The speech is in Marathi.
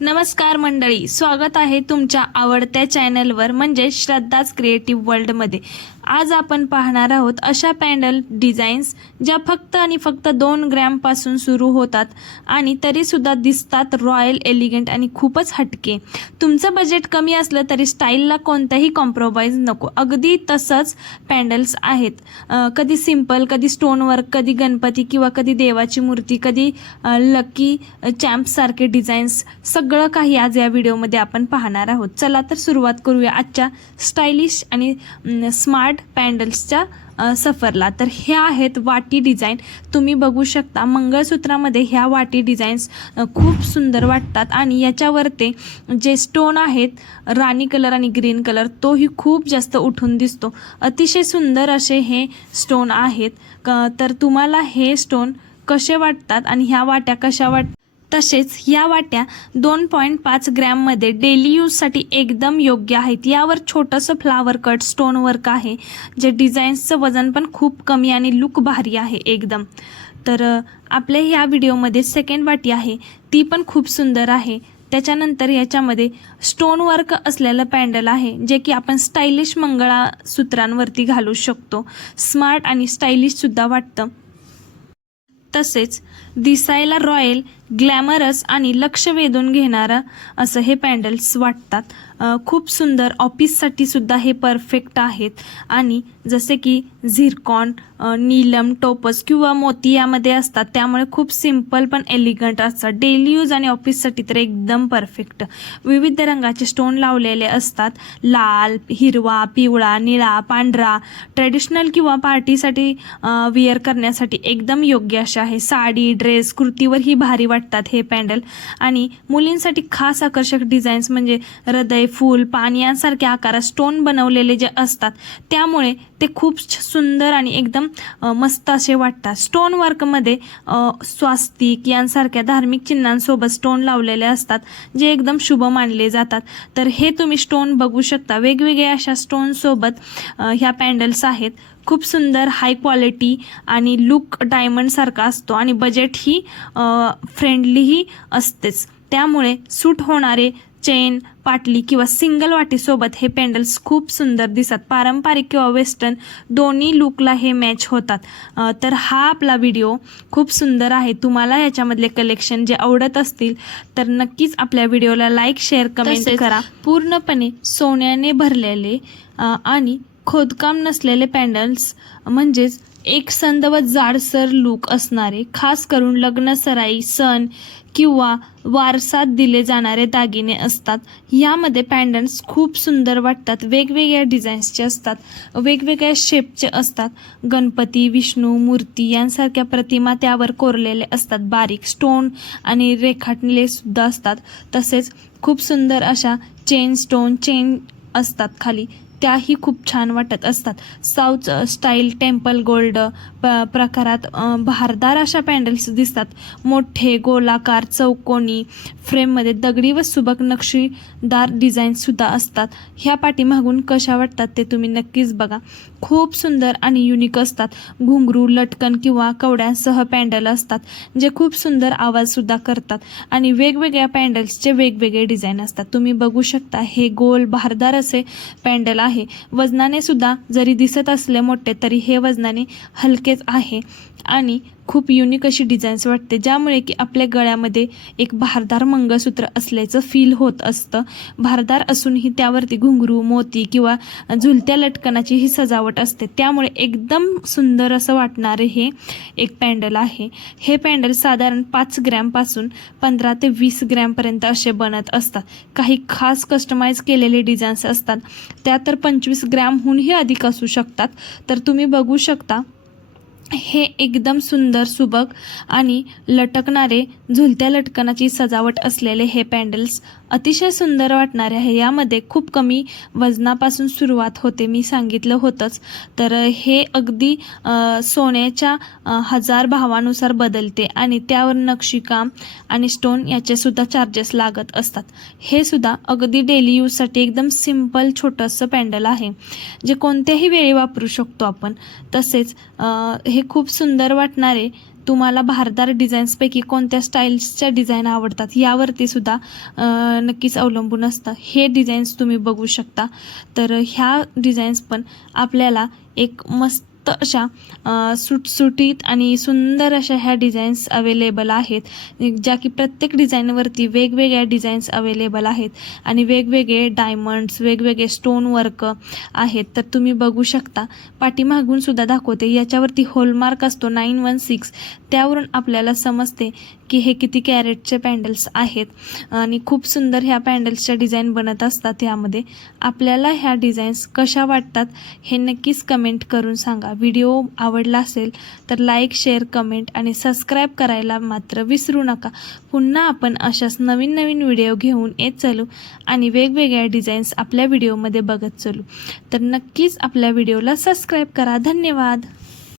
नमस्कार मंडळी स्वागत आहे तुमच्या आवडत्या चॅनलवर म्हणजे श्रद्धाच क्रिएटिव्ह वर्ल्डमध्ये आज आपण पाहणार आहोत अशा पॅन्डल डिझाईन्स ज्या फक्त आणि फक्त दोन ग्रॅमपासून सुरू होतात आणि तरीसुद्धा दिसतात रॉयल एलिगंट आणि खूपच हटके. तुमचं बजेट कमी असलं तरी स्टाईलला कोणताही कॉम्प्रोमाइज नको. अगदी तसंच पॅन्डल्स आहेत. कधी सिंपल कधी स्टोनवर्क कधी गणपती किंवा कधी देवाची मूर्ती कधी लकी चॅम्पसारखे डिझाईन्स सगळं काही आज या व्हिडिओमध्ये आपण पाहणार आहोत. चला तर सुरुवात करूया आजच्या स्टायलिश आणि स्मार्ट पॅन्डल्सच्या सफरला. तर ह्या आहेत वाटी डिझाईन. तुम्ही बघू शकता मंगळसूत्रामध्ये ह्या वाटी डिझाईन्स खूप सुंदर वाटतात. आणि याच्यावरती जे स्टोन आहेत राणी कलर आणि ग्रीन कलर तोही खूप जास्त उठून दिसतो. अतिशय सुंदर असे हे स्टोन आहेत. क तर तुम्हाला हे स्टोन कसे वाटतात आणि ह्या वाट्या कशा वाट तसेच या वाट्या दोन पॉईंट पाच ग्रॅममध्ये डेली यूजसाठी एकदम योग्य आहेत. यावर छोटंसं फ्लावर कट स्टोन वर्क आहे जे डिझाईन्सचं वजन पण खूप कमी आणि लुक भारी आहे एकदम. तर आपल्या ह्या व्हिडिओमध्ये सेकंड वाटी आहे ती पण खूप सुंदर आहे. त्याच्यानंतर याच्यामध्ये स्टोन वर्क असलेलं पॅन्डल आहे जे की आपण स्टायलिश मंगळासूत्रांवरती घालू शकतो. स्मार्ट आणि स्टायलिशसुद्धा वाटतं. तसेच दिसायला रॉयल ग्लॅमरस आणि लक्ष वेधून घेणारं असं हे पॅन्डल्स वाटतात. खूप सुंदर ऑफिससाठी सुद्धा हे परफेक्ट आहेत. आणि जसे की झिरकॉन नीलम टोपस किंवा मोती यामध्ये असतात. त्यामुळे खूप सिंपल पण एलिगंट असतात. डेली यूज आणि ऑफिससाठी तर एकदम परफेक्ट. विविध रंगाचे स्टोन लावलेले असतात. लाल हिरवा पिवळा निळा पांढरा ट्रेडिशनल किंवा पार्टीसाठी विअर करण्यासाठी एकदम योग्य असे आहे. साडी ड्रेस कुर्तीवर ही भारी वाटतात हे पॅन्डल. आणि मुलींसाठी खास आकर्षक डिझाईन्स म्हणजे हृदय फूल पान यांसारखे आकारात स्टोन बनवलेले जे असतात त्यामुळे ते खूप सुंदर आणि एकदम मस्त असे वाटतात. स्टोन वर्कमध्ये स्वास्तिक यांसारख्या धार्मिक चिन्हांसोबत स्टोन लावलेले असतात जे एकदम शुभ मानले जातात. तर हे तुम्ही स्टोन बघू शकता. वेगवेगळ्या अशा स्टोनसोबत ह्या पॅन्डल्स आहेत. खूप सुंदर हाय क्वालिटी आणि लुक डायमंडसारखा असतो आणि बजेटही फ्रेंडलीही असतेच. त्यामुळे सूट होणारे चेन पाटली किंवा सिंगल वाटीसोबत हे पॅन्डल्स खूप सुंदर दिसतात. पारंपरिक किंवा वेस्टर्न दोन्ही लुकला हे मॅच होतात. तर हा आपला व्हिडिओ खूप सुंदर आहे. तुम्हाला याच्यामधले कलेक्शन जे आवडत असतील तर नक्कीच आपल्या व्हिडिओला लाईक शेअर कमेंट करा. पूर्णपणे सोन्याने भरलेले आणि खोदकाम नसलेले पॅन्डल्स म्हणजेच एक संद व जाडसर लूक असणारे खास करून लग्न सराई सण किंवा वारसात दिले जाणारे दागिने असतात. यामध्ये पॅन्डन्स खूप सुंदर वाटतात. वेगवेगळ्या डिझाईन्सचे असतात. वेगवेगळ्या शेपचे असतात. गणपती विष्णू मूर्ती यांसारख्या प्रतिमा त्यावर कोरलेले असतात. बारीक स्टोन आणि रेखाटलेसुद्धा सुद्धा असतात. तसेच खूप सुंदर अशा चेन स्टोन चेन असतात खाली. त्याही खूप छान वाटत असतात. साऊथ स्टाईल टेम्पल गोल्ड प प्रकारात भारदार अशा पॅन्डल्स दिसतात. मोठे गोलाकार चौकोनी फ्रेममध्ये दगडी व सुबक नक्षीदार डिझाईनसुद्धा असतात. ह्या पाठीमागून कशा वाटतात ते तुम्ही नक्कीच बघा. खूप सुंदर आणि युनिक असतात. घुंगरू लटकन किंवा कवड्यांसह पॅन्डल असतात जे खूप सुंदर आवाजसुद्धा करतात आणि वेगवेगळ्या पॅन्डल्सचे वेगवेगळे डिझाईन असतात. तुम्ही बघू शकता हे गोल भारदार असे पॅन्डल आहे. वजनाने सुद्धा जरी दिसत असले मोठे तरी हे वजनाने हलकेच आहे. आणि खूप युनिक अशी डिझाईन्स वाटते ज्यामुळे की आपल्या गळ्यामध्ये एक भारदार मंगळसूत्र असल्याचं फील होत असतं. भारदार असूनही त्यावरती घुंगरू मोती किंवा झुलत्या लटकनाची ही सजावट असते. त्यामुळे एकदम सुंदर असं वाटणारे हे एक पॅन्डल आहे. हे पॅन्डल साधारण पाच ग्रॅमपासून पंधरा ते वीस ग्रॅमपर्यंत असे बनत असतात. काही खास कस्टमाइज केलेले डिझाईन्स असतात. त्या तर पंचवीस ग्रॅमहूनही अधिक असू शकतात. तर तुम्ही बघू शकता हे एकदम सुंदर सुबक आणि लटकणारे झुलत्या लटकनाची सजावट असलेले हे पॅन्डल्स अतिशय सुंदर वाटणारे आहे. यामध्ये खूप कमी वजनापासून सुरुवात होते मी सांगितलं होतंच. तर हे अगदी सोन्याच्या हजार भावानुसार बदलते आणि त्यावर नक्षीकाम आणि स्टोन याचेसुद्धा चार्जेस लागत असतात. हे सुद्धा अगदी डेली यूजसाठी एकदम सिंपल छोटंसं पॅन्डल आहे. जे कोणत्याही वेळी वापरू शकतो आपण. तसेच हे खूप सुंदर वाटणारे तुम्हाला भारदार डिझाईन्सपैकी कोणत्या स्टाईल्सच्या डिझाईन आवडतात? यावरती सुद्धा नक्कीच अवलंबून असतं. हे डिझाईन्स तुम्ही बघू शकता. तर ह्या डिझाईन्स पण आपल्याला एक मस्त अशा सुटसुटीत आणि सुंदर अशा ह्या डिझाईन्स अवेलेबल आहेत. ज्या की प्रत्येक डिझाईनवरती वेगवेगळ्या डिझाईन्स अवेलेबल आहेत. आणि वेगवेगळे डायमंड्स वेगवेगळे स्टोन वर्क आहेत. तर तुम्ही बघू शकता. पाठीमागून सुद्धा दाखवते. याच्यावरती होलमार्क असतो नाईन वन सिक्स त्यावरून आपल्याला समजते की हे किती कॅरेटचे पॅन्डल्स आहेत. आणि खूप सुंदर ह्या पॅन्डल्सच्या डिझाईन बनत असतात. यामध्ये आपल्याला ह्या डिझाईन्स कशा वाटतात हे नक्कीच कमेंट करून सांगा व्हिडिओ आवडला असेल तर लाईक शेअर कमेंट आणि सबस्क्राईब करायला मात्र विसरू नका. पुन्हा आपण अशाच नवीन नवीन व्हिडिओ घेऊन येत चालू आणि वेगवेगळ्या डिझाईन्स आपल्या व्हिडिओमध्ये बघत चालू. तर नक्कीच आपल्या व्हिडिओला सबस्क्राईब करा. धन्यवाद.